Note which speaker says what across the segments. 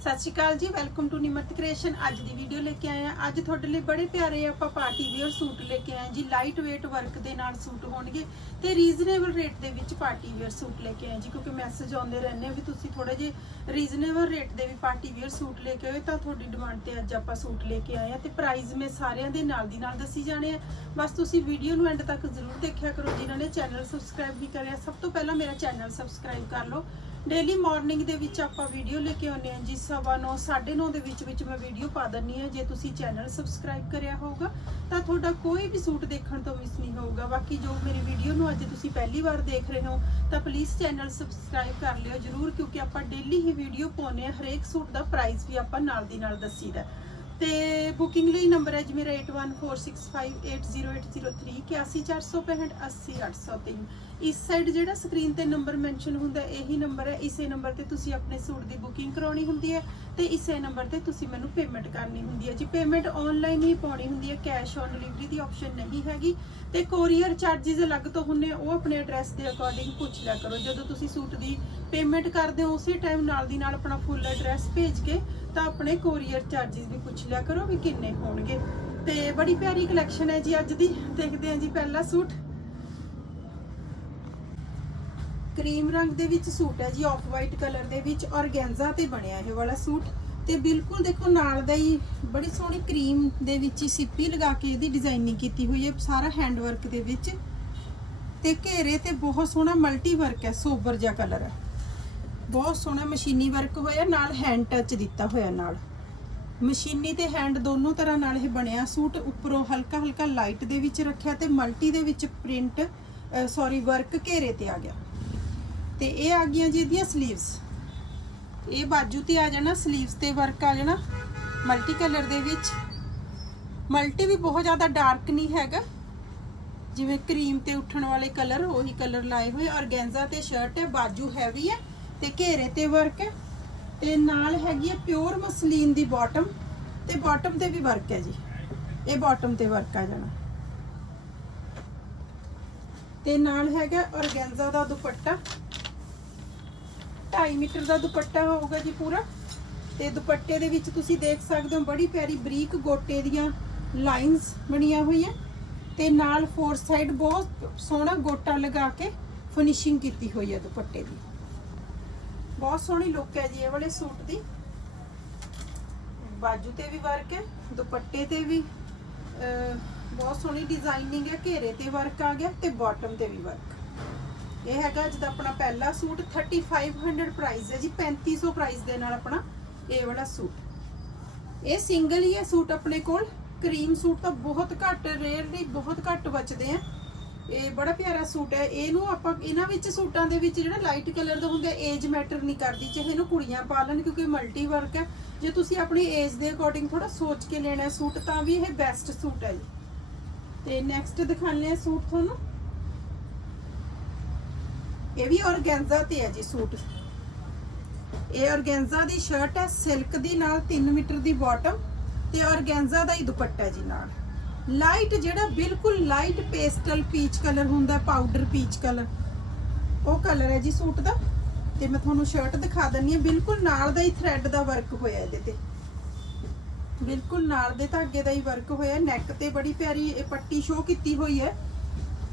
Speaker 1: ਸਤਿ ਸ਼੍ਰੀ ਅਕਾਲ ਜੀ welcome to Nimrat creation ਅੱਜ ਦੀ ਵੀਡੀਓ ਲੈ ਕੇ ਆਏ ਆ ਅੱਜ ਤੁਹਾਡੇ ਲਈ ਬੜੇ ਪਿਆਰੇ ਆਪਾਂ ਪਾਰਟੀ ਵੇਅਰ ਸੂਟ ਲੈ ਕੇ ਆਏ ਜੀ। ਲਾਈਟ weight ਵਰਕ ਦੇ ਨਾਲ ਸੂਟ ਹੋਣਗੇ ਤੇ ਰੀਜ਼ਨੇਬਲ ਰੇਟ ਦੇ ਵਿੱਚ ਪਾਰਟੀ ਵੇਅਰ ਸੂਟ ਲੈ ਕੇ ਆਏ ਜੀ। ਕਿਉਂਕਿ ਮੈਸੇਜ ਆਉਂਦੇ ਰਹਿੰਦੇ ਆ ਵੀ ਤੁਸੀਂ ਥੋੜੇ ਜਿਹੇ ਰੀਜ਼ਨੇਬਲ ਰੇਟ ਦੇ ਵੀ ਪਾਰਟੀ ਵੇਅਰ ਸੂਟ ਲੈ ਕੇ ਆਏ ਤਾਂ ਤੁਹਾਡੀ ਡਿਮਾਂਡ ਤੇ ਅੱਜ ਆਪਾਂ ਸੂਟ ਲੈ ਕੇ ਆਏ ਆ ਤੇ ਪ੍ਰਾਈਸ ਮੈਂ ਸਾਰਿਆਂ ਦੇ ਨਾਲ ਦੀ ਨਾਲ ਦੱਸੀ ਜਾਣੇ ਆ। ਬਸ ਤੁਸੀਂ ਵੀਡੀਓ ਨੂੰ ਐਂਡ ਤੱਕ ਜ਼ਰੂਰ ਦੇਖਿਆ ਕਰੋ। ਜਿਨ੍ਹਾਂ ਨੇ ਚੈਨਲ ਸਬਸਕ੍ਰਾਈਬ ਨਹੀਂ ਕਰਿਆ, ਸਭ ਤੋਂ ਪਹਿਲਾਂ ਮੇਰਾ ਚੈਨਲ ਸਬਸਕ੍ਰਾਈਬ ਕਰ ਲਓ। ਡੇਲੀ ਮਾਰਨਿੰਗ ਦੇ ਵਿੱਚ ਆਪਾਂ ਵੀਡੀਓ ਲੈ ਕੇ ਆਉਂਦੇ ਹਾਂ ਜੀ ਸਵਾ ਨੌ, ਸਾਢੇ 9:30 ਦੇ ਵਿੱਚ ਵਿੱਚ ਮੈਂ ਵੀਡੀਓ ਪਾ ਦਿੰਨੀ ਹਾਂ। ਜੇ ਤੁਸੀਂ ਚੈਨਲ ਸਬਸਕ੍ਰਾਈਬ ਕਰਿਆ ਹੋਊਗਾ ਤਾਂ ਤੁਹਾਡਾ ਕੋਈ ਵੀ ਸੂਟ ਦੇਖਣ ਤੋਂ ਮਿਸ ਨਹੀਂ ਹੋਊਗਾ। ਬਾਕੀ ਜੋ ਮੇਰੀ ਵੀਡੀਓ ਨੂੰ ਅੱਜ ਤੁਸੀਂ ਪਹਿਲੀ ਵਾਰ ਦੇਖ ਰਹੇ ਹੋ ਤਾਂ ਪਲੀਜ਼ ਚੈਨਲ ਸਬਸਕ੍ਰਾਈਬ ਕਰ ਲਿਓ ਜਰੂਰ ਕਿਉਂਕਿ ਆਪਾਂ ਡੇਲੀ ਹੀ ਵੀਡੀਓ ਪਾਉਂਦੇ ਹਾਂ। ਹਰੇਕ ਸੂਟ ਦਾ ਪ੍ਰਾਈਸ ਵੀ ਆਪਾਂ ਨਾਲ ਦੀ ਨਾਲ ਦੱਸੀਦਾ। ਤੇ ਬੁਕਿੰਗ ਲਈ ਨੰਬਰ ਹੈ ਜੀ ਮੇਰਾ 8146580803 80465 ਇਸ ਸਾਈਡ ਜਿਹੜਾ ਸਕਰੀਨ ਤੇ ਨੰਬਰ ਮੈਂਸ਼ਨ ਹੁੰਦਾ, ਇਹੀ ਨੰਬਰ ਹੈ। ਇਸੇ ਨੰਬਰ ਤੇ ਤੁਸੀਂ ਆਪਣੇ ਸੂਟ ਦੀ ਬੁਕਿੰਗ ਕਰਾਉਣੀ ਹੁੰਦੀ ਹੈ ਤੇ ਇਸੇ ਨੰਬਰ ਤੇ ਤੁਸੀਂ ਮੈਨੂੰ ਪੇਮੈਂਟ ਕਰਨੀ ਹੁੰਦੀ ਹੈ। ਜੀ ਪੇਮੈਂਟ ਆਨਲਾਈਨ ਹੀ ਪਾਉਣੀ ਹੁੰਦੀ ਹੈ ਕੈਸ਼ ਔਨ ਡਿਲੀਵਰੀ ਦੀ ਆਪਸ਼ਨ ਨਹੀਂ ਹੈਗੀ ਤੇ ਕੋਰੀਅਰ ਚਾਰजेस ਅਲੱਗ ਤੋਂ ਹੁੰਨੇ ਉਹ ਆਪਣੇ ਐਡਰੈਸ ਦੇ ਅਕੋਰਡਿੰਗ ਪੁੱਛ ਲਿਆ ਕਰੋ। ਜਦੋਂ ਤੁਸੀਂ ਸੂਟ ਦੀ ਪੇਮੈਂਟ ਕਰਦੇ ਹੋ, ਉਸੇ ਟਾਈਮ ਨਾਲ ਦੀ ਨਾਲ ਆਪਣਾ ਫੁੱਲ ਐਡਰੈਸ ਭੇਜ ਕੇ ਤਾਂ ਆਪਣੇ ਕੋਰੀਅਰ ਚਾਰजेस ਵੀ ਪੁੱਛ ਲਿਆ ਕਰੋ ਵੀ ਕਿੰਨੇ ਹੋਣਗੇ। ਤੇ ਬੜੀ ਪਿਆਰੀ ਕਲੈਕਸ਼ਨ ਹੈ ਜੀ ਅੱਜ ਦੀ। ਦੇਖਦੇ ਹਾਂ ਜੀ ਪਹਿਲਾ ਸੂਟ। ਕਰੀਮ ਰੰਗ ਦੇ ਵਿੱਚ ਸੂਟ ਹੈ ਜੀ ਆਫ ਵਾਈਟ ਕਲਰ ਦੇ ਵਿੱਚ ਔਰਗੈਂਜ਼ਾ ਤੇ ਬਣਿਆ ਇਹ ਵਾਲਾ ਸੂਟ। ਤੇ ਬਿਲਕੁਲ ਦੇਖੋ, ਨਾਲ ਦਾ ਹੀ ਬੜੀ ਸੋਹਣੀ ਕਰੀਮ ਦੇ ਵਿੱਚ ਹੀ ਸਿੱਪੀ ਲਗਾ ਕੇ ਇਹਦੀ ਡਿਜ਼ਾਈਨਿੰਗ ਕੀਤੀ ਹੋਈ ਹੈ, ਸਾਰਾ ਹੈਂਡ ਵਰਕ ਦੇ ਵਿੱਚ। ਤੇ ਘੇਰੇ ਤੇ ਬਹੁਤ ਸੋਹਣਾ ਮਲਟੀ ਵਰਕ ਹੈ ਸੋਬਰ ਜਿਹਾ ਕਲਰ ਹੈ। ਬਹੁਤ ਸੋਹਣਾ ਮਸ਼ੀਨੀ ਵਰਕ ਹੋਇਆ, ਨਾਲ ਹੈਂਡ ਟੱਚ ਦਿੱਤਾ ਹੋਇਆ ਨਾਲ। ਮਸ਼ੀਨੀ ਤੇ ਹੈਂਡ ਦੋਨੋਂ ਤਰ੍ਹਾਂ ਨਾਲ ਇਹ ਬਣਿਆ ਸੂਟ, ਉੱਪਰੋਂ ਹਲਕਾ ਹਲਕਾ ਲਾਈਟ ਦੇ ਵਿੱਚ ਰੱਖਿਆ ਤੇ ਮਲਟੀ ਦੇ ਵਿੱਚ ਪ੍ਰਿੰਟ ਸੌਰੀ ਵਰਕ ਘੇਰੇ ਤੇ ਆ ਗਿਆ। ਤੇ ਇਹ ਆ ਗਈਆਂ ਜੀ ਇਹਦੀਆਂ 슬ੀਵਸ ਇਹ ਬਾਜੂ ਤੇ ਆ ਜਾਣਾ 슬ੀਵਸ ਤੇ ਵਰਕ ਆ ਜਾਣਾ ਮਲਟੀ ਕਲਰ ਦੇ ਵਿੱਚ। ਮਲਟੀ ਵੀ ਬਹੁਤ ਜ਼ਿਆਦਾ ਡਾਰਕ ਨਹੀਂ ਹੈਗਾ। ਜਿਵੇਂ ਕਰੀਮ ਤੇ ਉੱਠਣ ਵਾਲੇ ਕਲਰ ਉਹੀ ਕਲਰ ਲਾਏ ਹੋਏ। ਔਰਗੈਂਜ਼ਾ ਤੇ ਸ਼ਰਟ ਹੈ, ਬਾਜੂ ਹੈਵੀ ਹੈ ਤੇ ਘੇਰੇ ਤੇ ਵਰਕ ਹੈ। ਤੇ ਨਾਲ ਹੈਗੀ ਹੈ ਪਿਓਰ ਮਸਲੀਨ ਦੀ ਬਾਟਮ ਤੇ ਬਾਟਮ ਤੇ ਵੀ ਵਰਕ ਹੈ ਜੀ। ਇਹ ਬਾਟਮ ਤੇ ਵਰਕ ਆ ਜਾਣਾ। ਤੇ ਨਾਲ ਹੈਗਾ ਔਰਗੈਂਜ਼ਾ ਦਾ ਦੁਪੱਟਾ। 2.5 ਮੀਟਰ ਦਾ ਦੁਪੱਟਾ ਹੋਊਗਾ ਜੀ ਪੂਰਾ। ਤੇ ਦੁਪੱਟੇ ਦੇ ਵਿੱਚ ਤੁਸੀਂ ਦੇਖ ਸਕਦੇ ਹੋ ਬੜੀ ਪਿਆਰੀ ਬਰੀਕ ਗੋਟੇ ਦੀਆਂ ਲਾਈਨਸ ਬਣੀਆਂ ਹੋਈਆਂ। ਤੇ ਨਾਲ ਫੋਰ ਸਾਈਡ ਬਹੁਤ ਸੋਹਣਾ ਗੋਟਾ ਲਗਾ ਕੇ ਫਿਨਿਸ਼ਿੰਗ ਕੀਤੀ ਹੋਈ ਹੈ ਦੁਪੱਟੇ ਦੀ। ਬਹੁਤ ਸੋਹਣੀ ਲੁੱਕ ਹੈ ਜੀ ਇਹ ਵਾਲੇ ਸੂਟ ਦੀ। ਬਾਜੂ ਤੇ ਵੀ ਵਰਕ ਹੈ, ਦੁਪੱਟੇ ਤੇ ਵੀ ਬਹੁਤ ਸੋਹਣੀ ਡਿਜ਼ਾਈਨਿੰਗ ਹੈ, ਘੇਰੇ ਤੇ ਵਰਕ ਆ ਗਿਆ ਤੇ ਬਾਟਮ ਤੇ ਵੀ ਵਰਕ ਇਹ ਹੈਗਾ ਅੱਜ ਆਪਣਾ ਪਹਿਲਾ ਸੂਟ 3500 ਪ੍ਰਾਈਸ ਹੈ ਜੀ 3500 ਪ੍ਰਾਈਸ ਦੇ ਨਾਲ ਆਪਣਾ ਇਹ ਵਾਲਾ ਸੂਟ। ਇਹ ਸਿੰਗਲ ਹੀ ਹੈ ਸੂਟ ਆਪਣੇ ਕੋਲ। ਕਰੀਮ ਸੂਟ ਤਾਂ ਬਹੁਤ ਘੱਟ ਰੇਅਰਲੀ ਬਹੁਤ ਘੱਟ ਬਚਦੇ ਆ। ਇਹ ਬੜਾ ਪਿਆਰਾ ਸੂਟ ਹੈ। ਇਹਨੂੰ ਆਪਾਂ ਇਹਨਾਂ ਵਿੱਚ ਸੂਟਾਂ ਦੇ ਵਿੱਚ ਜਿਹੜਾ ਲਾਈਟ ਕਲਰ ਦਾ ਹੁੰਦਾ ਏਜ ਮੈਟਰ ਨਹੀਂ ਕਰਦੀ, ਚਾਹੇ ਇਹਨੂੰ ਕੁੜੀਆਂ ਪਾ ਲੈਣ ਕਿਉਂਕਿ ਮਲਟੀ ਵਰਕ ਹੈ। ਜੇ ਤੁਸੀਂ ਆਪਣੀ ਏਜ ਦੇ ਅਕੋਰਡਿੰਗ ਥੋੜਾ ਸੋਚ ਕੇ ਲੈਣਾ ਸੂਟ, ਤਾਂ ਵੀ ਇਹ ਬੈਸਟ ਸੂਟ ਹੈ ਜੀ। ਤੇ ਨੈਕਸਟ ਦਿਖਾਣੇ ਆ ਸੂਟ ਤੁਹਾਨੂੰ। ਇਹ ਵੀ ਔਰਗੈਂਜ਼ਾ ਤੇ ਹੈ ਜੀ ਸੂਟ। ਇਹ ਔਰਗੈਂਜ਼ਾ ਦੀ ਸ਼ਰਟ ਹੈ ਸਿਲਕ ਦੀ ਨਾਲ 3 ਮੀਟਰ ਦੀ ਬਾਟਮ ਤੇ ਔਰਗੈਂਜ਼ਾ ਦਾ ਹੀ ਦੁਪੱਟਾ ਜੀ ਨਾਲ। ਲਾਈਟ ਜਿਹੜਾ ਬਿਲਕੁਲ ਲਾਈਟ ਪੇਸਟਲ ਪੀਚ ਕਲਰ ਹੁੰਦਾ ਪਾਊਡਰ ਪੀਚ ਕਲਰ ਉਹ ਕਲਰ ਹੈ ਜੀ ਸੂਟ ਦਾ। ਤੇ ਮੈਂ ਤੁਹਾਨੂੰ ਸ਼ਰਟ ਦਿਖਾ ਦਿੰਨੀ ਹਾਂ, ਬਿਲਕੁਲ ਨਾਲ ਦਾ ਹੀ ਥ੍ਰੈਡ ਦਾ ਵਰਕ ਹੋਇਆ ਇਹਦੇ ਤੇ। ਬਿਲਕੁਲ ਨਾਲ ਦੇ ਧਾਗੇ ਦਾ ਹੀ ਵਰਕ ਹੋਇਆ ਨੈਕ ਤੇ ਬੜੀ ਪਿਆਰੀ ਇਹ ਪੱਟੀ ਸ਼ੋ ਕੀਤੀ ਹੋਈ ਹੈ।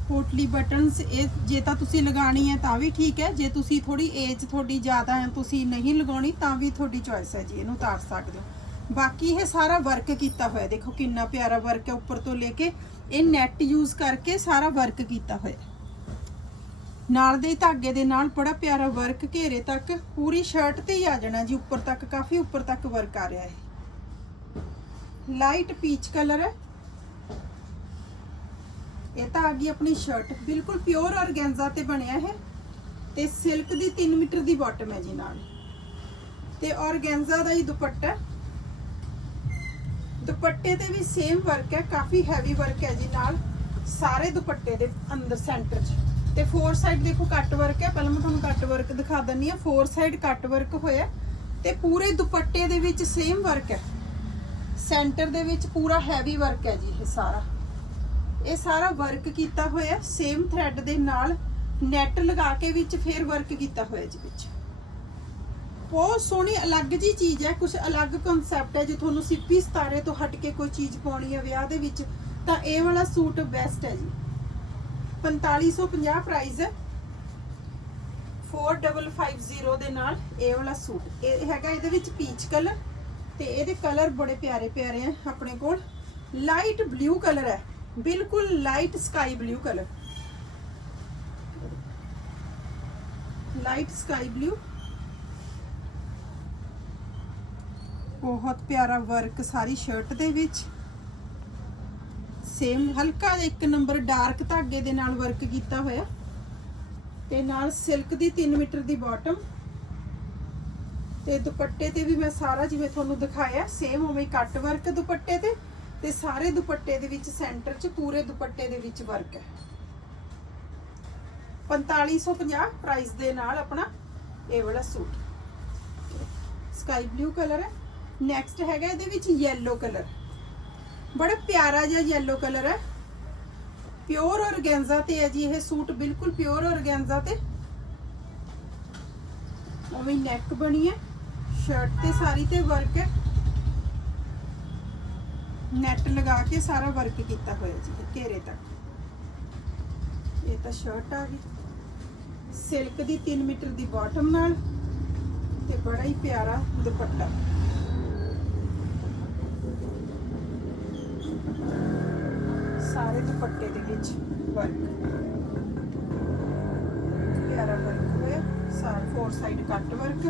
Speaker 1: ਪੋਟਲੀ ਬਟਨਸ ਇਹ ਜੇ ਤਾਂ ਤੁਸੀਂ ਲਗਾਣੀ ਹੈ ਤਾਂ ਵੀ ਠੀਕ ਹੈ। ਜੇ ਤੁਸੀਂ ਥੋੜੀ ਏਜ ਤੁਹਾਡੀ ਜ਼ਿਆਦਾ ਹੈ, ਤੁਸੀਂ ਨਹੀਂ ਲਗਾਉਣੀ ਤਾਂ ਵੀ ਤੁਹਾਡੀ ਚੋਇਸ ਹੈ ਜੀ, ਇਹਨੂੰ ਉਤਾਰ ਸਕਦੇ ਹੋ। ਬਾਕੀ ਇਹ ਸਾਰਾ ਵਰਕ ਕੀਤਾ ਹੋਇਆ, ਦੇਖੋ ਕਿੰਨਾ ਪਿਆਰਾ ਵਰਕ ਹੈ ਉੱਪਰ ਤੋਂ ਲੈ ਕੇ, ਇਹ ਨੈਟ ਯੂਜ਼ ਕਰਕੇ ਸਾਰਾ ਵਰਕ ਕੀਤਾ ਹੋਇਆ। ਨਾਲ ਦੇ ਧਾਗੇ ਦੇ ਨਾਲ ਬੜਾ ਪਿਆਰਾ ਵਰਕ ਘੇਰੇ ਤੱਕ, ਪੂਰੀ ਸ਼ਰਟ ਤੇ ਹੀ ਆ ਜਾਣਾ ਜੀ, ਉੱਪਰ ਤੱਕ, ਕਾਫੀ ਉੱਪਰ ਤੱਕ ਵਰਕ ਆ ਰਿਹਾ ਹੈ। ਲਾਈਟ ਪੀਚ ਕਲਰ ਹੈ। ਇਹ ਤਾਂ ਆ ਗਈ ਆਪਣੀ ਸ਼ਰਟ ਬਿਲਕੁਲ ਪਿਓਰ ਔਰਗੈਂਜ਼ਾ ਤੇ ਬਣਿਆ ਹੈ ਤੇ ਸਿਲਕ ਦੀ 3 ਮੀਟਰ ਦੀ ਬਾਟਮ ਹੈ ਜੀ ਨਾਲ। ਤੇ ਔਰਗੈਂਜ਼ਾ ਦਾ ਹੀ ਦੁਪੱਟਾ। ਦੁਪੱਟੇ ਤੇ ਵੀ ਸੇਮ ਵਰਕ ਹੈ, ਕਾਫੀ ਹੈਵੀ ਵਰਕ ਹੈ ਜੀ ਨਾਲ। ਸਾਰੇ ਦੁਪੱਟੇ ਦੇ ਅੰਦਰ ਸੈਂਟਰ 'ਚ। ਤੇ ਫੋਰ ਸਾਈਡ ਦੇਖੋ ਕੱਟ ਵਰਕ ਹੈ। ਪਹਿਲਾਂ ਮੈਂ ਤੁਹਾਨੂੰ ਕੱਟ ਵਰਕ ਦਿਖਾ ਦਿੰਨੀ ਆ ਫੋਰ ਸਾਈਡ ਕੱਟ ਵਰਕ ਹੋਇਆ। ਤੇ ਪੂਰੇ ਦੁਪੱਟੇ ਦੇ ਵਿੱਚ ਸੇਮ ਵਰਕ ਹੈ। ਸੈਂਟਰ ਦੇ ਵਿੱਚ ਪੂਰਾ ਹੈਵੀ ਵਰਕ ਹੈ ਜੀ ਇਹ ਸਾਰਾ। ਇਹ ਸਾਰਾ ਵਰਕ ਕੀਤਾ ਹੋਇਆ ਸੇਮ ਥ੍ਰੈਡ ਦੇ ਨਾਲ ਨੈਟ ਲਗਾ ਕੇ ਵਿੱਚ ਫੇਰ ਵਰਕ ਕੀਤਾ ਹੋਇਆ ਜੀ ਵਿੱਚ। ਬਹੁਤ ਸੋਹਣੀ, ਅਲੱਗ ਜੀ ਚੀਜ਼ ਹੈ ਕੁਝ ਅਲੱਗ ਕਨਸੈਪਟ ਹੈ, ਜੇ ਤੁਹਾਨੂੰ ਸਿੱਪੀ ਸਤਾਰੇ ਤੋਂ ਹਟ ਕੇ ਕੋਈ ਚੀਜ਼ ਪਾਉਣੀ ਹੈ ਵਿਆਹ ਦੇ ਵਿੱਚ, ਤਾਂ ਇਹ ਵਾਲਾ ਸੂਟ ਬੈਸਟ ਹੈ ਜੀ। 4550 ਪ੍ਰਾਈਸ ਹੈ। 4550 ਦੇ ਨਾਲ ਇਹ ਵਾਲਾ ਸੂਟ। ਇਹ ਹੈਗਾ ਇਹਦੇ ਵਿੱਚ ਪੀਚ ਕਲਰ ਤੇ ਇਹਦੇ ਕਲਰ ਬੜੇ ਪਿਆਰੇ ਪਿਆਰੇ ਆ ਆਪਣੇ ਕੋਲ। ਲਾਈਟ ਬਲੂ ਕਲਰ ਹੈ। ਬਿਲਕੁਲ light sky blue colour light sky blue ਬਹੁਤ ਪਿਆਰਾ ਵਰਕ ਸਾਰੀ ਸ਼ਰਟ ਦੇ ਵਿੱਚ। ਸੇਮ ਹਲਕਾ ਜਿਹਾ ਇੱਕ ਨੰਬਰ ਡਾਰਕ ਧਾਗੇ ਦੇ ਨਾਲ ਵਰਕ ਕੀਤਾ ਹੋਇਆ। ਤੇ ਨਾਲ ਸਿਲਕ ਦੀ 3 ਮੀਟਰ ਦੀ ਬਾਟਮ ਤੇ ਦੁਪੱਟੇ ਤੇ ਵੀ ਮੈਂ ਸਾਰਾ ਜਿਵੇਂ ਤੁਹਾਨੂੰ ਦਿਖਾਇਆ ਸੇਮ ਉਵੇਂ ਕੱਟ ਵਰਕ ਦੁਪੱਟੇ ਤੇ। ਤੇ ਸਾਰੇ ਦੁਪੱਟੇ ਦੇ ਵਿੱਚ ਸੈਂਟਰ 'ਚ ਪੂਰੇ ਦੁਪੱਟੇ ਦੇ ਵਿੱਚ ਵਰਕ ਹੈ। 4550 ਪ੍ਰਾਈਸ ਦੇ ਨਾਲ ਆਪਣਾ ਇਹ ਵਾਲਾ ਸੂਟ। ਸਕਾਈ ਬਲੂ ਕਲਰ ਹੈ। ਨੈਕਸਟ ਹੈਗਾ ਇਹਦੇ ਵਿੱਚ ਯੈਲੋ ਕਲਰ ਬੜਾ ਪਿਆਰਾ ਜਿਹਾ ਯੈਲੋ ਕਲਰ ਹੈ। ਪਿਓਰ ਔਰਗੈਂਜ਼ਾ ਤੇ ਹੈ ਜੀ ਇਹ ਸੂਟ, ਬਿਲਕੁਲ ਪਿਓਰ ਔਰਗੈਂਜ਼ਾ ਤੇ। ਉਵੇਂ ਨੈਕ ਬਣੀ ਹੈ। ਸ਼ਰਟ ਤੇ ਸਾਰੀ ਤੇ ਵਰਕ ਹੈ। ਨੈਟ ਲਗਾ ਕੇ ਸਾਰਾ ਵਰਕ ਕੀਤਾ ਹੋਇਆ ਜੀ ਇਹ ਘੇਰੇ ਤੱਕ। ਇਹ ਤਾਂ ਸ਼ਰਟ ਆ ਗਈ। ਸਿਲਕ ਦੀ 3 ਮੀਟਰ ਦੀ ਬਾਟਮ ਨਾਲ ਤੇ ਬੜਾ ਹੀ ਪਿਆਰਾ ਦੁਪੱਟਾ। ਸਾਰੇ ਦੁਪੱਟੇ ਦੇ ਵਿੱਚ ਵਰਕ ਪਿਆਰਾ ਵਰਕ ਹੋਇਆ, ਸਾਰ four side cut work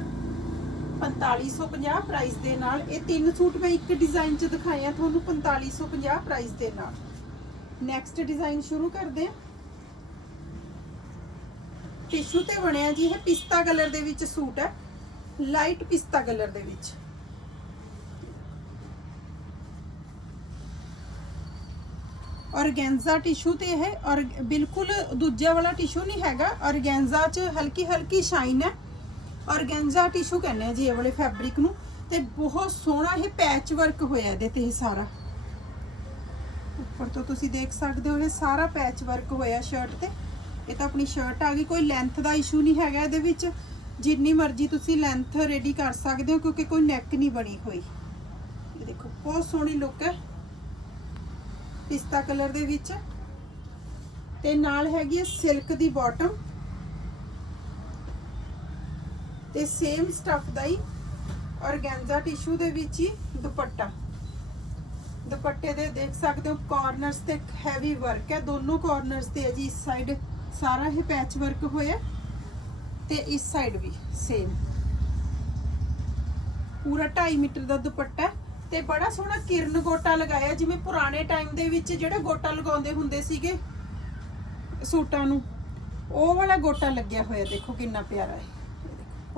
Speaker 1: 4550 price ਦੇ ਨਾਲ ਇਹ ਤਿੰਨ ਸੂਟ ਮੈਂ ਇੱਕ ਡਿਜ਼ਾਈਨ ਚ ਦਿਖਾਇਆ ਤੁਹਾਨੂੰ 4550 ਪ੍ਰਾਈਸ ਦੇ ਨਾਲ। ਨੈਕਸਟ ਡਿਜ਼ਾਈਨ ਸ਼ੁਰੂ ਕਰਦੇ ਆ। ਟਿਸ਼ੂ ਤੇ ਬਣਿਆ ਜੀ ਇਹ ਪਿਸਤਾ ਕਲਰ ਦੇ ਵਿੱਚ ਸੂਟ ਹੈ। ਲਾਈਟ ਪਿਸਤਾ ਕਲਰ ਦੇ ਵਿੱਚ। ਔਰਗੈਂਜ਼ਾ ਟਿਸ਼ੂ ਤੇ ਹੈ ਔਰ ਬਿਲਕੁਲ ਦੂਜਾ ਵਾਲਾ ਟਿਸ਼ੂ ਨਹੀਂ ਹੈਗਾ। ਔਰਗੈਂਜ਼ਾ 'ਚ ਹਲਕੀ ਹਲਕੀ ਸ਼ਾਈਨ ਹੈ। ਔਰਗੈਂਜ਼ਾ ਟਿਸ਼ੂ ਕਹਿੰਦੇ ਆ ਜੀ ਇਹ ਵਾਲੇ ਫੈਬਰਿਕ ਨੂੰ। ਤੇ ਬਹੁਤ ਸੋਹਣਾ ਇਹ ਪੈਚ ਵਰਕ ਹੋਇਆ ਇਹਦੇ ਤੇ ਇਹ ਸਾਰਾ। ਉੱਪਰ ਤੋਂ ਤੁਸੀਂ ਦੇਖ ਸਕਦੇ ਹੋ, ਇਹ ਸਾਰਾ ਪੈਚ ਵਰਕ ਹੋਇਆ ਸ਼ਰਟ ਤੇ। ਇਹ ਤਾਂ ਆਪਣੀ ਸ਼ਰਟ ਆ ਗਈ, ਕੋਈ ਲੈਂਥ ਦਾ ਇਸ਼ੂ ਨਹੀਂ ਹੈਗਾ ਇਹਦੇ ਵਿੱਚ। ਜਿੰਨੀ ਮਰਜ਼ੀ ਤੁਸੀਂ ਲੈਂਥ ਰੈਡੀ ਕਰ ਸਕਦੇ ਹੋ, ਕਿਉਂਕਿ ਕੋਈ ਨੈਕ ਨਹੀਂ ਬਣੀ ਹੋਈ। ਇਹ ਦੇਖੋ, ਬਹੁਤ ਸੋਹਣੀ ਲੁੱਕ ਹੈ। ਪਿਸਤਾ ਕਲਰ ਦੇ ਵਿੱਚ। ਤੇ ਨਾਲ ਹੈਗੀ ਹੈ ਸਿਲਕ ਦੀ ਬਾਟਮ ਤੇ ਸੇਮ ਸਟਫ ਦਾ ਹੀ ਔਰਗੈਂਜ਼ਾ ਟਿਸ਼ੂ ਦੇ ਵਿੱਚ ਹੀ ਦੁਪੱਟਾ। ਦੁਪੱਟੇ ਦੇ ਦੇਖ ਸਕਦੇ ਹੋ ਕਾਰਨਰਸ ਤੇ ਹੈਵੀ ਵਰਕ ਹੈ। ਦੋਨੋਂ ਕਾਰਨਰਸ ਤੇ ਹੈ ਜੀ, ਇਸ ਸਾਈਡ ਸਾਰਾ ਹੀ ਪੈਚ ਵਰਕ ਹੋਇਆ ਤੇ ਇਸ ਸਾਈਡ ਵੀ ਸੇਮ ਪੂਰਾ 2.5 ਮੀਟਰ ਦਾ ਦੁਪੱਟਾ ਤੇ ਬੜਾ ਸੋਹਣਾ ਕਿਰਨ ਗੋਟਾ ਲਗਾਇਆ, ਜਿਵੇਂ ਪੁਰਾਣੇ ਟਾਈਮ ਦੇ ਵਿੱਚ ਜਿਹੜੇ ਗੋਟਾ ਲਗਾਉਂਦੇ ਹੁੰਦੇ ਸੀਗੇ ਸੂਟਾਂ ਨੂੰ, ਉਹ ਵਾਲਾ ਗੋਟਾ ਲੱਗਿਆ ਹੋਇਆ, ਦੇਖੋ ਕਿੰਨਾ ਪਿਆਰਾ ਹੈ।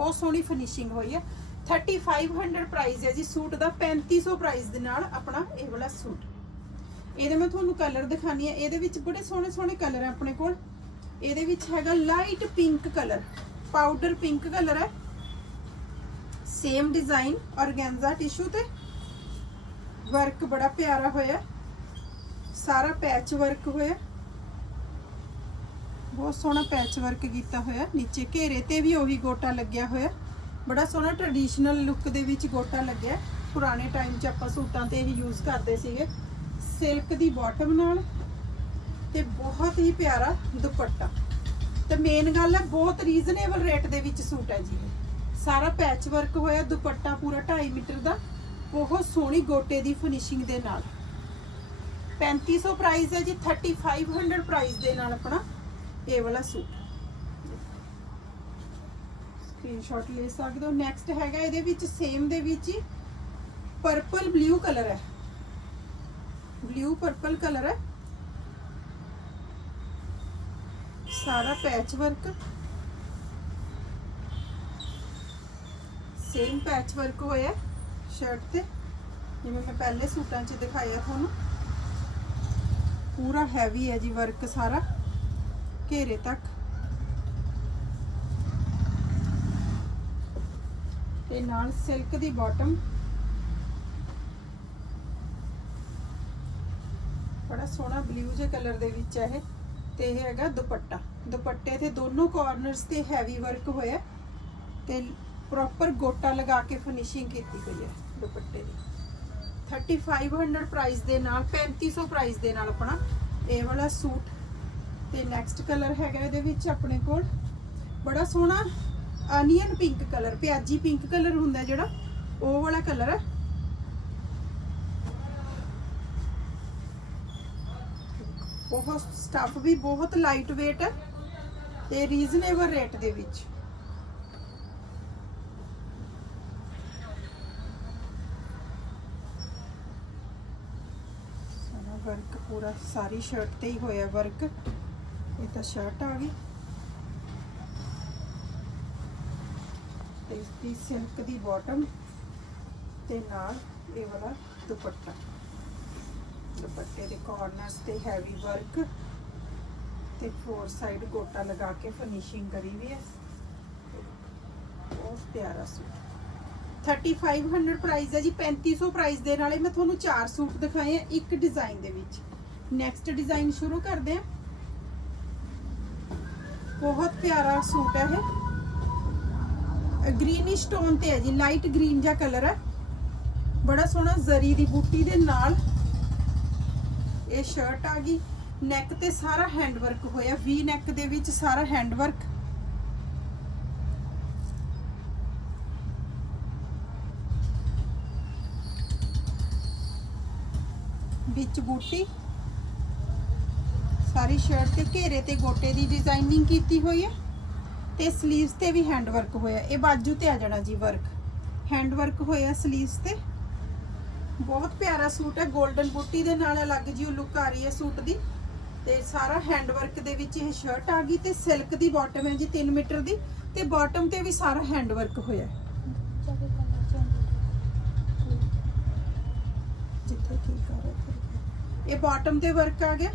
Speaker 1: ਬਹੁਤ ਸੋਹਣੀ ਫਿਨਿਸ਼ਿੰਗ ਹੋਈ ਹੈ। 3500 ਪ੍ਰਾਈਸ ਹੈ ਜੀ ਸੂਟ ਦਾ 3500 ਪ੍ਰਾਈਸ ਦੇ ਨਾਲ ਆਪਣਾ ਇਹ ਵਾਲਾ ਸੂਟ। ਇਹਦੇ ਮੈਂ ਤੁਹਾਨੂੰ ਕਲਰ ਦਿਖਾਣੀ ਹੈ। ਇਹਦੇ ਵਿੱਚ ਬੜੇ ਸੋਹਣੇ ਸੋਹਣੇ ਕਲਰ ਹੈ ਆਪਣੇ ਕੋਲ। ਇਹਦੇ ਵਿੱਚ ਹੈਗਾ light pink colour powder pink colour ਹੈ। ਸੇਮ ਡਿਜ਼ਾਈਨ ਔਰਗੈਂਜ਼ਾ ਟਿਸ਼ੂ ਤੇ ਵਰਕ ਬੜਾ ਪਿਆਰਾ ਹੋਇਆ। ਸਾਰਾ ਪੈਚ ਵਰਕ ਹੋਇਆ। ਬਹੁਤ ਸੋਹਣਾ ਪੈਚ ਵਰਕ ਕੀਤਾ ਹੋਇਆ, ਨੀਚੇ ਘੇਰੇ ਤੇ ਵੀ ਉਹੀ ਗੋਟਾ ਲੱਗਿਆ ਹੋਇਆ। ਬੜਾ ਸੋਹਣਾ ਟ੍ਰੈਡੀਸ਼ਨਲ ਲੁੱਕ ਦੇ ਵਿੱਚ ਗੋਟਾ ਲੱਗਿਆ। ਪੁਰਾਣੇ ਟਾਈਮ 'ਚ ਆਪਾਂ ਸੂਟਾਂ ਤੇ ਇਹ ਯੂਜ਼ ਕਰਦੇ ਸੀਗੇ। ਸਿਲਕ ਦੀ ਬਾਟਮ ਨਾਲ ਤੇ ਬਹੁਤ ਹੀ ਪਿਆਰਾ ਦੁਪੱਟਾ। ਤੇ ਮੇਨ ਗੱਲ ਹੈ, ਬਹੁਤ ਰੀਜ਼ਨੇਬਲ ਰੇਟ ਦੇ ਵਿੱਚ ਸੂਟ ਹੈ ਜੀ ਇਹ। ਸਾਰਾ ਪੈਚ ਵਰਕ ਹੋਇਆ, ਦੁਪੱਟਾ ਪੂਰਾ 2.5 ਮੀਟਰ ਦਾ। ਬਹੁਤ ਸੋਹਣੀ ਗੋਟੇ ਦੀ ਫਿਨਿਸ਼ਿੰਗ ਦੇ ਨਾਲ। 3500 ਪ੍ਰਾਈਸ ਹੈ ਜੀ 3500 ਪ੍ਰਾਈਸ ਦੇ ਨਾਲ ਆਪਣਾ। ਇਹ ਵਾਲਾ ਸੂਟ। ਸਕਰੀਨਸ਼ਾਟ ਲੈ ਸਕਦੇ ਹੋ। ਨੈਕਸਟ ਹੈਗਾ ਇਹਦੇ ਵਿੱਚ ਸੇਮ ਦੇ ਵਿੱਚ ਹੀ ਪਰਪਲ ਬਲੂ ਕਲਰ ਹੈ। ਬਲੂ ਪਰਪਲ ਕਲਰ ਹੈ। ਸਾਰਾ patch work same patch work ਹੋਇਆ ਸ਼ਰਟ ਤੇ। ਜਿਵੇਂ ਮੈਂ ਪਹਿਲੇ ਸੂਟਾਂ 'ਚ ਦਿਖਾਇਆ ਤੁਹਾਨੂੰ। ਪੂਰਾ ਹੈਵੀ ਹੈ ਜੀ ਵਰਕ ਸਾਰਾ। ਘੇਰੇ ਤੱਕ ਤੇ ਨਾਲ ਸਿਲਕ ਦੀ ਬਾਟਮ ਬੜਾ ਸੋਹਣਾ ਬਲੂ ਜੇ ਕਲਰ ਦੇ ਵਿੱਚ ਹੈ ਇਹ। ਤੇ ਇਹ ਹੈਗਾ ਦੁਪੱਟਾ। ਦੁਪੱਟੇ ਤੇ ਦੋਨੋਂ ਕਾਰਨਰਸ ਤੇ ਹੈਵੀ ਵਰਕ ਹੋਇਆ। ਤੇ ਪ੍ਰੋਪਰ ਗੋਟਾ ਲਗਾ ਕੇ ਫਿਨਿਸ਼ਿੰਗ ਕੀਤੀ ਹੋਈ ਹੈ ਦੁਪੱਟੇ ਦੀ। 3500 ਪ੍ਰਾਈਸ ਦੇ ਨਾਲ 3500 ਪ੍ਰਾਈਸ ਦੇ ਨਾਲ ਆਪਣਾ ਇਹ ਵਾਲਾ ਸੂਟ ਤੇ ਨੈਕਸਟ ਕਲਰ ਹੈਗਾ ਇਹਦੇ ਵਿੱਚ ਆਪਣੇ ਕੋਲ ਬੜਾ ਸੋਹਣਾ ਅਨੀਅਨ ਪਿੰਕ ਕਲਰ ਪਿਆਜੀ ਪਿੰਕ ਕਲਰ ਹੁੰਦਾ ਜਿਹੜਾ, ਉਹ ਵਾਲਾ ਕਲਰ ਹੈ ਬਹੁਤ ਸਟਫ ਵੀ ਬਹੁਤ ਲਾਈਟ weight ਹੈ ਤੇ ਰੀਜ਼ਨੇਬਲ ਰੇਟ ਦੇ ਵਿੱਚ। ਸਾਰਾ ਵਰਕ ਪੂਰਾ ਸਾਰੀ ਸ਼ਰਟ ਤੇ ਹੀ ਹੋਇਆ ਵਰਕ ਇਹ ਤਾਂ ਸ਼ਰਟ ਆ ਗਈ। ਤੇ ਇਸ ਦੀ ਸਿਲਕ ਦੀ ਬਾਟਮ ਤੇ ਨਾਲ ਇਹ ਵਾਲਾ ਦੁਪੱਟਾ। ਦੁਪੱਟੇ ਦੇ ਕਾਰਨਰਸ ਤੇ ਹੈਵੀ ਵਰਕ ਤੇ ਫੋਰ ਸਾਈਡ ਗੋਟਾ ਲਗਾ ਕੇ ਫਿਨਿਸ਼ਿੰਗ ਕਰੀ ਵੀ ਹੈ। ਬਹੁਤ ਪਿਆਰਾ ਸੂਟ। 3500 ਪ੍ਰਾਈਸ ਹੈ ਜੀ। 3500 ਪ੍ਰਾਈਸ ਦੇ ਨਾਲੇ ਮੈਂ ਤੁਹਾਨੂੰ ਚਾਰ ਸੂਟ ਦਿਖਾਏ ਆ, ਇੱਕ ਡਿਜ਼ਾਈਨ ਦੇ ਵਿੱਚ। ਨੈਕਸਟ ਡਿਜ਼ਾਈਨ ਸ਼ੁਰੂ ਕਰਦੇ ਹਾਂ। ਬਹੁਤ ਪਿਆਰਾ ਸੂਟ ਹੈ ਇਹ। ਗ੍ਰੀਨਿਸ਼ ਟੋਨ ਤੇ ਹੈ ਜੀ ਲਾਈਟ ਗ੍ਰੀਨ ਜਿਹਾ ਕਲਰ ਹੈ। ਬੜਾ ਸੋਹਣਾ ਜ਼ਰੀ ਦੀ ਬੂਟੀ ਦੇ ਨਾਲ ਇਹ ਸ਼ਰਟ ਆ ਗਈ। ਨੈਕ ਤੇ ਸਾਰਾ ਹੈਂਡ ਵਰਕ ਹੋਇਆ ਵੀ ਨੈਕ ਦੇ ਵਿੱਚ ਸਾਰਾ ਹੈਂਡ ਵਰਕ ਵਿੱਚ ਬੂਟੀ। ਸਾਰੀ ਸ਼ਰਟ ਤੇ ਘੇਰੇ ਤੇ ਗੋਟੇ ਦੀ ਡਿਜ਼ਾਈਨਿੰਗ ਕੀਤੀ ਹੋਈ ਹੈ ਤੇ ਸਲੀਵਸ ਤੇ ਵੀ ਹੈਂਡ ਵਰਕ ਹੋਇਆ। ਇਹ ਬਾਜੂ ਤੇ ਆ ਜਾਣਾ ਜੀ ਵਰਕ ਹੈਂਡ ਵਰਕ ਹੋਇਆ ਸਲੀਵਸ ਤੇ। ਬਹੁਤ ਪਿਆਰਾ ਸੂਟ ਹੈ। 골ਡਨ ਬੂਟੀ ਦੇ ਨਾਲ ਅਲੱਗ ਜਿਹੀ ਲੁੱਕ ਆ ਰਹੀ ਹੈ ਸੂਟ ਦੀ। ਤੇ ਸਾਰਾ ਹੈਂਡ ਵਰਕ ਦੇ ਵਿੱਚ ਇਹ ਸ਼ਰਟ ਆ ਗਈ ਤੇ ਸਿਲਕ ਦੀ ਬਾਟਮ ਹੈ ਜੀ 3 ਮੀਟਰ ਦੀ। ਤੇ ਬਾਟਮ ਤੇ ਵੀ ਸਾਰਾ ਹੈਂਡ ਵਰਕ ਹੋਇਆ ਇਹ ਬਾਟਮ ਤੇ ਵਰਕ ਆ ਗਿਆ।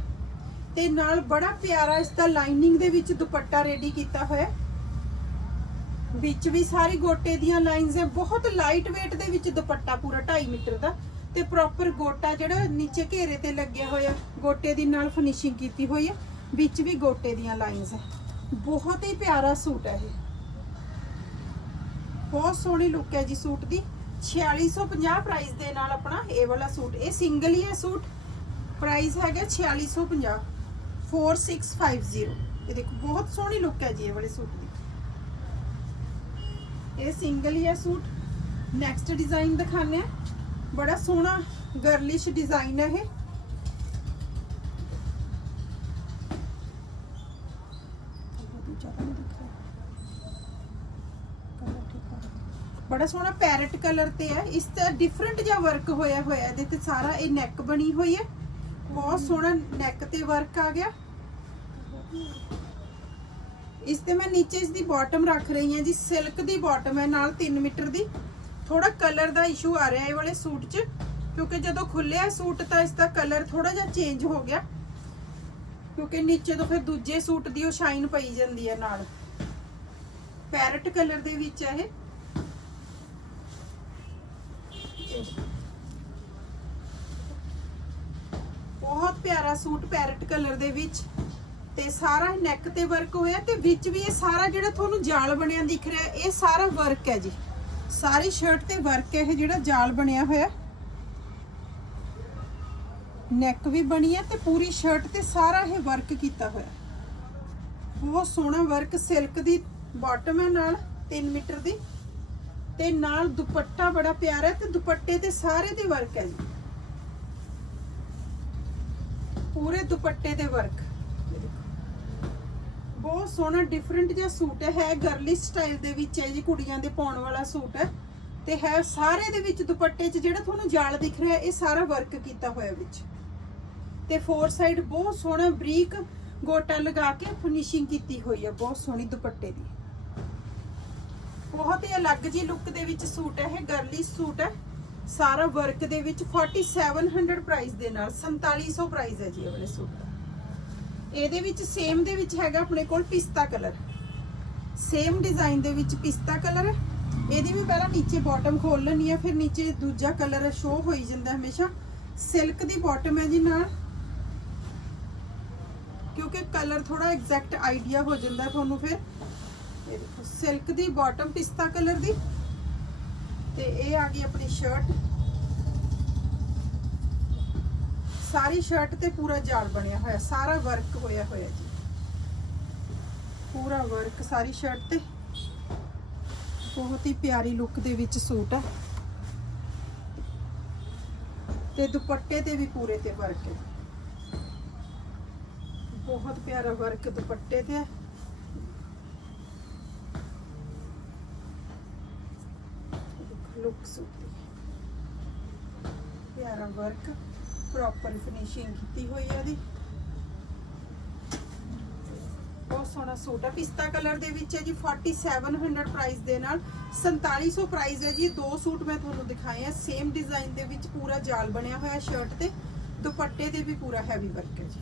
Speaker 1: ਤੇ ਨਾਲ ਬੜਾ ਪਿਆਰਾ ਇਸ ਦਾ ਲਾਈਨਿੰਗ ਦੇ ਵਿੱਚ ਦੁਪੱਟਾ ਰੈਡੀ ਕੀਤਾ ਹੋਇਆ ਵਿੱਚ ਵੀ ਸਾਰੀ ਗੋਟੇ ਦੀਆਂ ਲਾਈਨਸ ਹੈ। ਬਹੁਤ ਲਾਈਟ weight ਦੇ ਵਿੱਚ ਦੁਪੱਟਾ ਪੂਰਾ 2.5 ਮੀਟਰ ਦਾ ਤੇ ਪ੍ਰੋਪਰ ਗੋਟਾ ਜਿਹੜਾ ਨੀਚੇ ਘੇਰੇ ਤੇ ਲੱਗਿਆ ਹੋਇਆ, ਗੋਟੇ ਦੀ ਨਾਲ ਫਿਨਿਸ਼ਿੰਗ ਕੀਤੀ ਹੋਈ ਹੈ। ਵਿੱਚ ਵੀ ਗੋਟੇ ਦੀਆਂ ਲਾਈਨਸ ਹੈ। ਬਹੁਤ ਹੀ ਪਿਆਰਾ ਸੂਟ ਹੈ ਇਹ। ਬਹੁਤ ਸੋਹਣੀ ਲੁੱਕ ਹੈ ਜੀ ਸੂਟ ਦੀ। 4650 ਪ੍ਰਾਈਸ ਦੇ ਨਾਲ ਆਪਣਾ ਇਹ ਵਾਲਾ ਸੂਟ, ਇਹ ਸਿੰਗਲ ਹੀ ਹੈ ਸੂਟ। ਪ੍ਰਾਈਸ ਹੈਗਾ 4650 4650 ਇਹ ਦੇਖੋ ਬਹੁਤ ਸੋਹਣੀ ਲੁੱਕ ਹੈ ਜੀ ਇਹ ਵਾਲੇ ਸੂਟ ਦੀ ਇਹ ਸਿੰਗਲ ਹੀ ਹੈ ਸੂਟ ਨੈਕਸਟ ਡਿਜ਼ਾਈਨ ਦਿਖਾਣੇ ਆ ਬੜਾ ਸੋਹਣਾ ਗਰਲਿਸ਼ ਡਿਜ਼ਾਈਨ ਹੈ ਇਹ ਦੂਜਾ ਤਾਂ ਨਹੀਂ ਦਿਖ ਰਿਹਾ। Colour ਠੀਕ ਆ। ਬੜਾ ਸੋਹਣਾ ਪੈਰਟ ਕਲਰ ਤੇ ਹੈ ਇਸ ਤੇ ਡਿਫਰੈਂਟ ਜਿਹਾ ਵਰਕ ਹੋਇਆ ਹੋਇਆ ਇਹਦੇ ਤੇ ਸਾਰਾ ਇਹ ਨੈਕ ਬਣੀ ਹੋਈ ਹੈ ਬਹੁਤ ਸੋਹਣਾ ਨੈਕ ਤੇ ਵਰਕ ਆ ਗਿਆ ਇਸ ਤੇ ਮੈਂ ਨੀਚੇ ਇਸ ਦੀ ਬਾਟਮ ਰੱਖ ਰਹੀ ਹਾਂ ਜੀ ਸਿਲਕ ਦੀ ਬਾਟਮ ਹੈ, ਨਾਲ 3 ਮੀਟਰ ਦੀ। ਥੋੜਾ ਕਲਰ ਦਾ ਇਸ਼ੂ ਆ ਰਿਹਾ ਇਹ ਵਾਲੇ ਸੂਟ 'ਚ, ਕਿਉਂਕਿ ਜਦੋਂ ਖੁੱਲਿਆ ਸੂਟ ਤਾਂ ਇਸ ਦਾ ਕਲਰ ਥੋੜਾ ਜਿਹਾ ਚੇਂਜ ਹੋ ਗਿਆ। ਕਿਉਂਕਿ ਨੀਚੇ ਤੋਂ ਫਿਰ ਦੂਜੇ ਸੂਟ ਦੀ ਉਹ ਸ਼ਾਈਨ ਪਈ ਜਾਂਦੀ ਹੈ ਨਾਲ। ਪੈਰਟ ਕਲਰ ਦੇ ਵਿੱਚ ਹੈ ਇਹ। ਬਹੁਤ ਪਿਆਰਾ ਸੂਟ ਪੈਰਟ ਕਲਰ ਦੇ ਵਿੱਚ। ਤੇ ਸਾਰਾ ਨੈਕ ਤੇ ਵਰਕ ਹੋਇਆ ਤੇ ਵਿੱਚ ਵੀ ਇਹ ਸਾਰਾ ਜਿਹੜਾ ਤੁਹਾਨੂੰ ਜਾਲ ਬਣਿਆ ਦਿਖ ਰਿਹਾ, ਇਹ ਸਾਰਾ ਵਰਕ ਹੈ ਜੀ। ਸਾਰੀ ਸ਼ਰਟ ਤੇ ਵਰਕ ਹੈ ਇਹ ਜਿਹੜਾ ਜਾਲ ਬਣਿਆ ਹੋਇਆ। ਨੈਕ ਵੀ ਬਣੀ ਹੈ ਤੇ ਪੂਰੀ ਸ਼ਰਟ ਤੇ ਸਾਰਾ ਇਹ ਵਰਕ ਕੀਤਾ ਹੋਇਆ। ਬਹੁਤ ਸੋਹਣਾ ਵਰਕ ਸਿਲਕ ਦੀ ਬਾਟਮ ਹੈ ਨਾਲ 3 ਮੀਟਰ ਦੀ। ਤੇ ਨਾਲ ਦੁਪੱਟਾ ਬੜਾ ਪਿਆਰਾ ਹੈ ਤੇ ਦੁਪੱਟੇ ਤੇ ਸਾਰੇ ਦੇ ਵਰਕ ਹੈ ਜੀ। ਪੂਰੇ ਦੁਪੱਟੇ ਤੇ ਵਰਕ ਬਹੁਤ ਸੋਹਣਾ ਡਿਫਰੈਂਟ ਜਿਹਾ ਸੂਟ ਹੈ। ਹੈ ਸਟਾਈਲ ਦੇ ਵਿੱਚ ਹੈ ਜੀ, ਕੁੜੀਆਂ ਦੇ ਪਾਉਣ ਵਾਲਾ ਸੂਟ। ਹੈ ਤੇ ਹੈ ਸਾਰੇ ਦੇ ਵਿੱਚ ਦੁਪੱਟੇ 'ਚ ਜਿਹੜਾ ਤੁਹਾਨੂੰ ਜਾਲ ਦਿਖ ਰਿਹਾ, ਇਹ ਸਾਰਾ ਵਰਕ ਕੀਤਾ ਹੋਇਆ ਵਿੱਚ। ਤੇ ਫੋਰ ਸਾਈਡ ਬਹੁਤ ਸੋਹਣਾ ਬਰੀਕ ਗੋਟਾ ਲਗਾ ਕੇ ਫਿਨਿਸ਼ਿੰਗ ਕੀਤੀ ਹੋਈ ਹੈ, ਬਹੁਤ ਸੋਹਣੀ ਦੁਪੱਟੇ ਦੀ। ਬਹੁਤ ਹੀ ਅਲੱਗ ਜੀ ਲੁੱਕ ਦੇ ਵਿੱਚ ਸੂਟ ਹੈ, ਇਹ ਗਰਲੀ ਸੂਟ ਹੈ। ਸਾਰਾ ਵਰਕ ਦੇ ਵਿੱਚ 4700 ਪ੍ਰਾਈਸ ਦੇ ਨਾਲ 4700 ਪ੍ਰਾਈਸ ਹੈ ਜੀ ਇਹ ਵਾਲੇ ਸੂਟ। ਦਾ ਇਹਦੇ ਵਿੱਚ ਸੇਮ ਦੇ ਵਿੱਚ ਹੈਗਾ ਆਪਣੇ ਕੋਲ ਪਿਸਤਾ ਕਲਰ। ਸੇਮ ਡਿਜ਼ਾਈਨ ਦੇ ਵਿੱਚ ਪਿਸਤਾ ਕਲਰ। ਇਹਦੀ ਵੀ ਪਹਿਲਾਂ ਨੀਚੇ ਬਾਟਮ ਖੋਲ ਲੈਣੀ ਹੈ, ਫਿਰ ਨੀਚੇ ਦੂਜਾ ਕਲਰ ਸ਼ੋ ਹੋਈ ਜਾਂਦਾ ਹਮੇਸ਼ਾ। ਸਿਲਕ ਦੀ ਬਾਟਮ ਹੈ ਜੀ ਨਾਲ। ਕਿਉਂਕਿ ਕਲਰ ਥੋੜਾ ਐਗਜ਼ੈਕਟ ਆਈਡੀਆ ਹੋ ਜਾਂਦਾ ਤੁਹਾਨੂੰ ਫਿਰ। ਇਹ ਦੇਖੋ ਸਿਲਕ ਦੀ ਬਾਟਮ ਪਿਸਤਾ ਕਲਰ ਦੀ। ਤੇ ਇਹ ਆ ਗਈ ਆਪਣੀ ਸ਼ਰਟ ਸਾਰੀ ਸ਼ਰਟ ਤੇ ਪੂਰਾ ਜਾਲ ਬਣਿਆ ਹੋਇਆ, ਸਾਰਾ ਵਰਕ ਹੋਇਆ ਹੋਇਆ ਜੀ। ਪੂਰਾ ਵਰਕ ਸਾਰੀ ਸ਼ਰਟ ਤੇ। ਬਹੁਤ ਹੀ ਪਿਆਰੀ ਲੁੱਕ ਦੇ ਵਿੱਚ ਸੂਟ ਆ। ਤੇ ਦੁਪੱਟੇ ਤੇ ਵੀ ਪੂਰੇ ਤੇ ਵਰਕ ਹੈ ਬਹੁਤ ਪਿਆਰਾ ਵਰਕ ਦੁਪੱਟੇ ਤੇ ਹੈ ਲੁੱਕ ਸੂਟ ਦੀ। ਪਿਆਰਾ ਵਰਕ ਪ੍ਰੋਪਰ ਫਿਨਿਸ਼ਿੰਗ ਕੀਤੀ ਹੋਈ ਹੈ ਇਹਦੀ। ਬਹੁਤ ਸੋਹਣਾ ਸੂਟ ਹੈ ਪਿਸਤਾ ਕਲਰ ਦੇ ਵਿੱਚ ਹੈ ਜੀ 4700 ਪ੍ਰਾਈਸ ਦੇ ਨਾਲ। 4700 ਪ੍ਰਾਈਸ ਹੈ ਜੀ, ਦੋ ਸੂਟ ਮੈਂ ਤੁਹਾਨੂੰ ਦਿਖਾਏ ਆ। ਸੇਮ ਡਿਜ਼ਾਈਨ ਦੇ ਵਿੱਚ ਪੂਰਾ ਜਾਲ ਬਣਿਆ ਹੋਇਆ ਸ਼ਰਟ ਤੇ। ਦੁਪੱਟੇ ਤੇ ਵੀ ਪੂਰਾ ਹੈਵੀ ਵਰਕ ਹੈ ਜੀ।